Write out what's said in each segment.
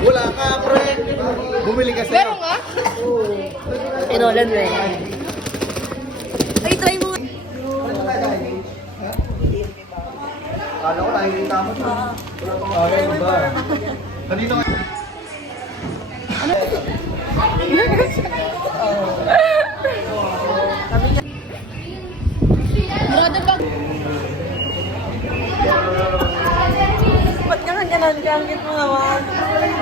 Wala ka, pre. Bumili ka sa'yo. Meron nga? Inolan mo eh. Ay, try mo. Kala ko nakikita mo ito. Try mo ba? Kanino nga? Brother bag. Ba't ka ganyan mo naman?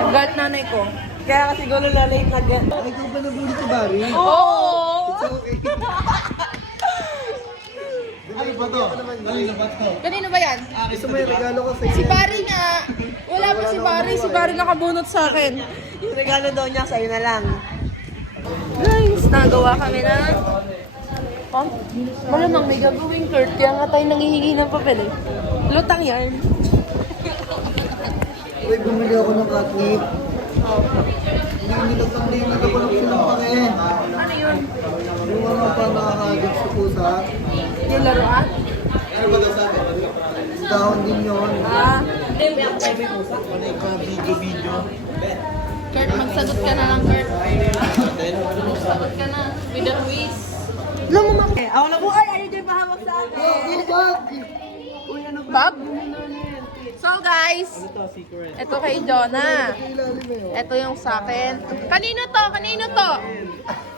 Galit nanay ko. Kaya kasi gulo lalate na gan. Ay, ikaw ba nabuli ko, Barry? Oo! It's okay. Ay, ba to? Kanino ba to? Kanino ba yan? Gusto mo yung regalo ko sa'yo? Si Barry nga. Wala pa si Barry. Si Barry nakabunot sa akin. Yung regalo daw niya sa'yo na lang. Guys, nagawa kami na. Oh, malamang may gagawing Kurt. Kaya nga tayo nangihingi ng papel eh. Lutang yan. Uy, bumili ako ng catnip. Nilag ako ng sinampang eh. Ano yun? Yung ano pa nakakagod sa pusa. Yung laruan? Ano ba daw sabi? Dahon din yun. Ah. Video. Kurt, magsagot ka na lang, Kurt. Magsagot ka na. With the quiz. Lumumang eh. Ako na po, ay, ayaw dyan pahawak sa akin. Ano ba? Uy, ano ba? Bob? So guys, ito kay Jonah. Ilalim eh. Ito yung sa akin. Kanino to? Kanino to?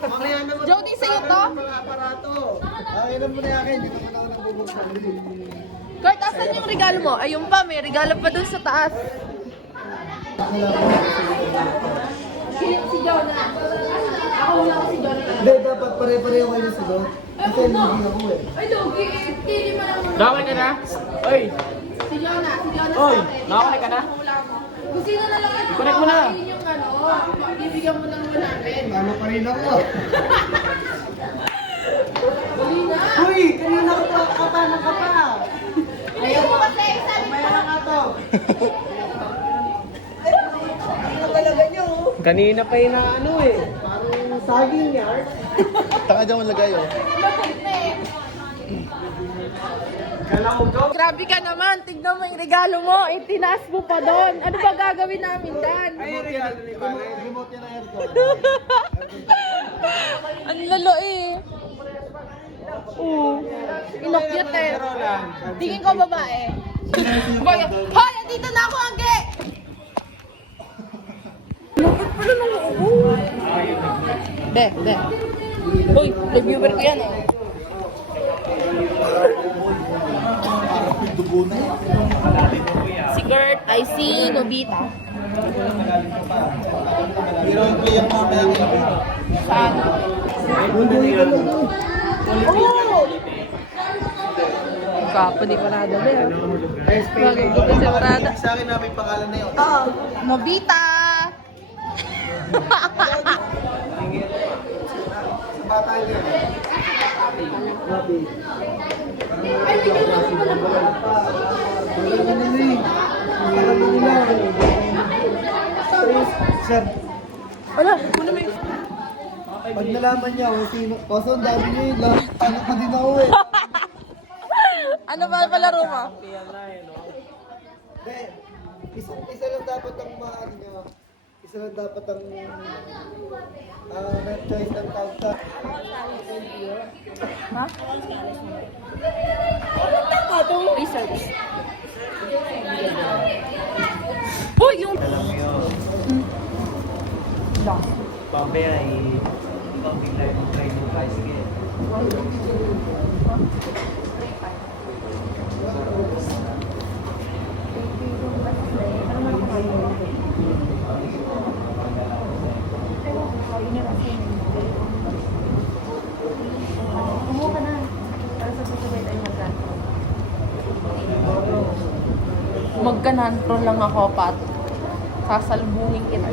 Mamaya naman. Jody, sa'yo to? Mga aparato. Akin na muna akin. Hindi naman ako nagbubuksan. Kurt, asan yung regalo mo? Ayun pa, may regalo pa dun sa taas. Si Jonah. Ako wala ko si Jonah. Hindi, dapat pare-pareho kayo sa doon. Kasi hindi ako eh. Ay, Dogi, tili mo lang muna. Nakakali ka na? Oy! Si Jonah Oy, sa akin. nakakali ka na? Wala mo. Kung sino na lang ito, Connect mo na. yun yung ano, bibigyan mo lang mo namin. Ano pa rin ako? Dali na. Uy! Kanina ka pa, kapano ka pa? Ayaw mo kasi, sabi Mamaya na nga to. Ano talaga niyo? Kanina pa yung ano eh. Parang saging yard. Taka dyan mo lagay oh. Grabe ka naman, tignan mo yung regalo mo, itinaas mo pa doon. Ano ba gagawin namin, Dan? Remote yan ang aircon. Ang lalo eh. Oo. Inokyot eh. Tingin ko babae. Babae. Hoy, andito na ako, Angge! Lupit pala ng ubo. De. Uy, reviewer ko yan eh. Si Gert ay si Nobita. Pero yung play ang mamaya ngayon. Saan? Oo! Kapo di parada ba yan? Ay, Bagay ko kasi parada. Sa akin na may pangalan na yun. Oo. Nobita! Sa bata yun. Grabe. Ay, bigyan mo naman pala ba? Wala ka na eh. Wala ka nila. Sir, Wala, ano may... pag nalaman niya kung sino, kaso ang dami niyo yun, ano pa din ako eh. Ano ba palaro mo? Hindi, isa lang dapat ang maano niyo. Isa lang dapat ang net choice ng counter. Ha? Research. Uy, yung... Pambaya ay pambila yung train ng bicycle. Magkanantro lang ako, Pat. Sasalubungin kita.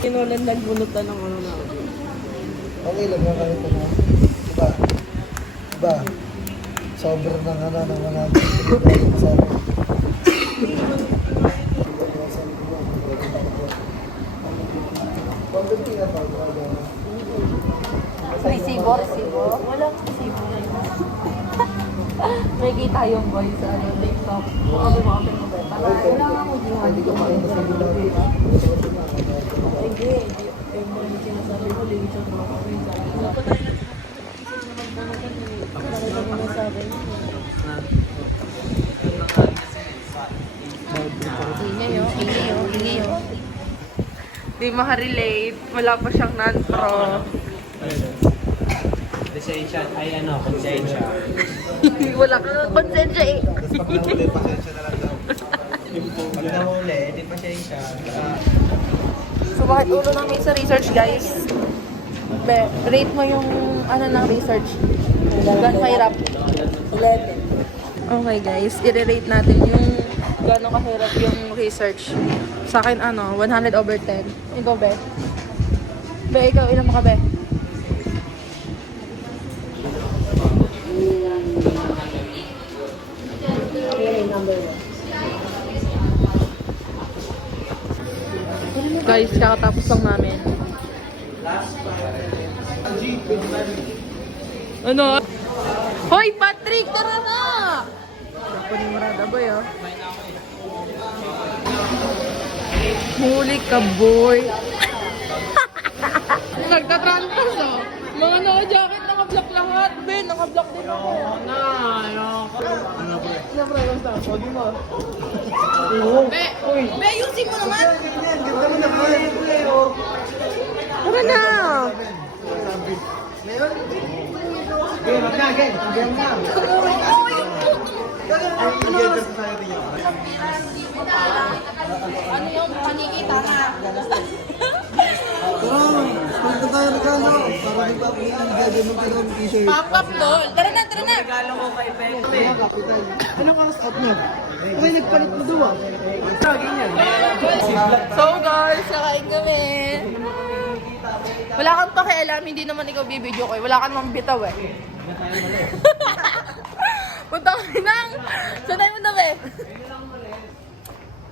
Kinulan nagbunutan ng ano na. Okay lang, kahit na. Diba? Diba? Sobrang ng ano, ng 100 sa akin. Resibo, resibo. Walang resibo na yun. May kita yung boy sa TikTok. Sabi mo kami mo ba? Wala nga mo di Hindi ko makita sa gulang. Hindi. Yung mga sinasabi ko, limited mo kami. Dapat tayo nag-isip naman po na ganun. Talaga naman sa akin. Ingay oh, ingay oh, ingay oh. Di makarelate. Wala pa siyang non-pro. Lisensya, ay ano, konsensya. Wala ka naman konsensya eh. Tapos pag nahuli, pasensya na lang daw. Pag nahuli, di pasensya. Sumakit ulo namin sa research, guys. Be, rate mo yung ano ng research. Gano'ng kahirap? 11. Okay, guys. I-rate natin yung gano'ng kahirap yung research. Sa akin, 100/10. Ikaw, Be? Be, ikaw, ilan mo ka, Be? Guys, kakatapos lang namin. Ano? Hoy, Patrick! Tara na! Panimrada ba yun? Huli ka, boy! Nagtatrantos, oh! Mga naka-jacket, naka-block lahat, Ben! Naka-block din ako. Siyempre, basta. Pwede mo. Be! Be, ayusin mo naman! Ganda mo naman. Tara na! Ngayon? Okay, wag na, again. Again na. Ano oras? Ano yung panikita na? Tara, punta tayo na kano. Para di pa gagawin mo kayo ng t-shirt. Pop-up doll! Tara na, tara na! Regalo ko kay Ben. Kaya kapital. Anong oras out na? Okay, nagpalit mo doon. So guys, nakain kami. Wala kang pakialam, hindi naman ikaw bibidyo ko eh. Wala kang namang bitaw eh. Punta kami ng... Saan tayo punta ba eh?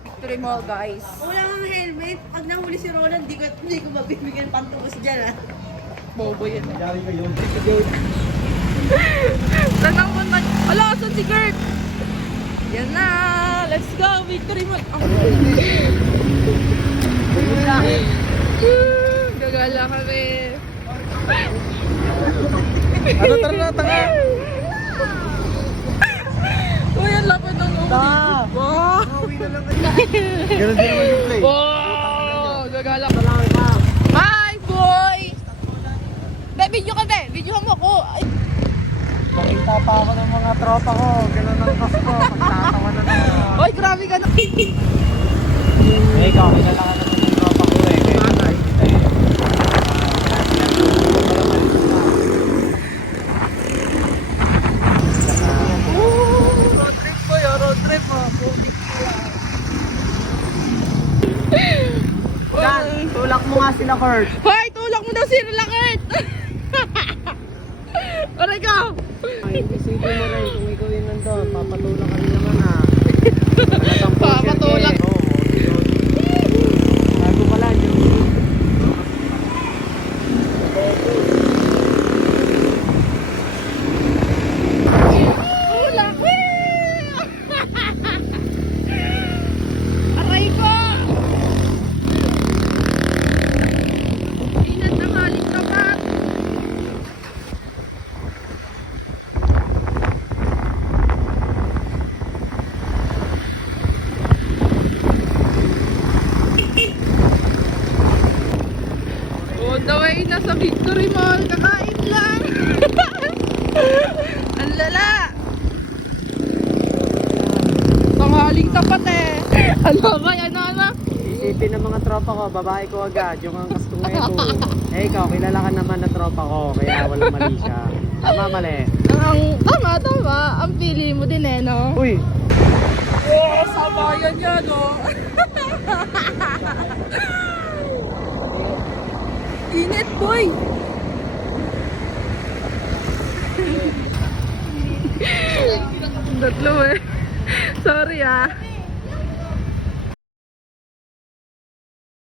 Victory Mall, guys. Wala kang helmet. Pag nahuli si Roland, hindi ko mabibigyan pantubos dyan, ah. Bobo yun. Yari kayo. Saan ang punta? Ala, saan si Kurt? Yan na! Let's go! Victory Mall! Gagala kami. Ano, tara na, tanga. Uy, ang lapad ng ulo. Wow! Uwi na lang kayo. Ganun din naman yung play. Wow! Gagala ka lang. Hi, boy! Be, video ka, be! Videohan mo ko! Ay, Makita pa ako ng mga tropa ko. Ganun ang kas ko. Magtatawa na naman. Oy, grabe ka na! Eh, ikaw, kilala ka naman ng tropa ko eh. Road trip po yun, road trip mo. Dan, tulak mo nga sila, Kurt. Hoy, tulak mo daw si Lakert! Aray ka! Isipin mo rin kung ikaw yun nandun. Papatulak ka rin naman, ah. Papatulak. Bago pala, yung... Tulak! Aray ko! Inat na maling tapat! On the way na sa Victory Mall, kakain lang! Ang lala! Tanghaling tapat eh! Ano ba yan? Ano? Isipin ng mga tropa ko, babae ko agad, yung ang customer ko. Eh, ikaw, kilala ka naman na tropa ko, kaya walang mali siya. Tama, mali. Tama. Ang pili mo din eh, no? Uy! Oh, sabayan yan, no? Init, boy! Tatlo eh. Sorry ah.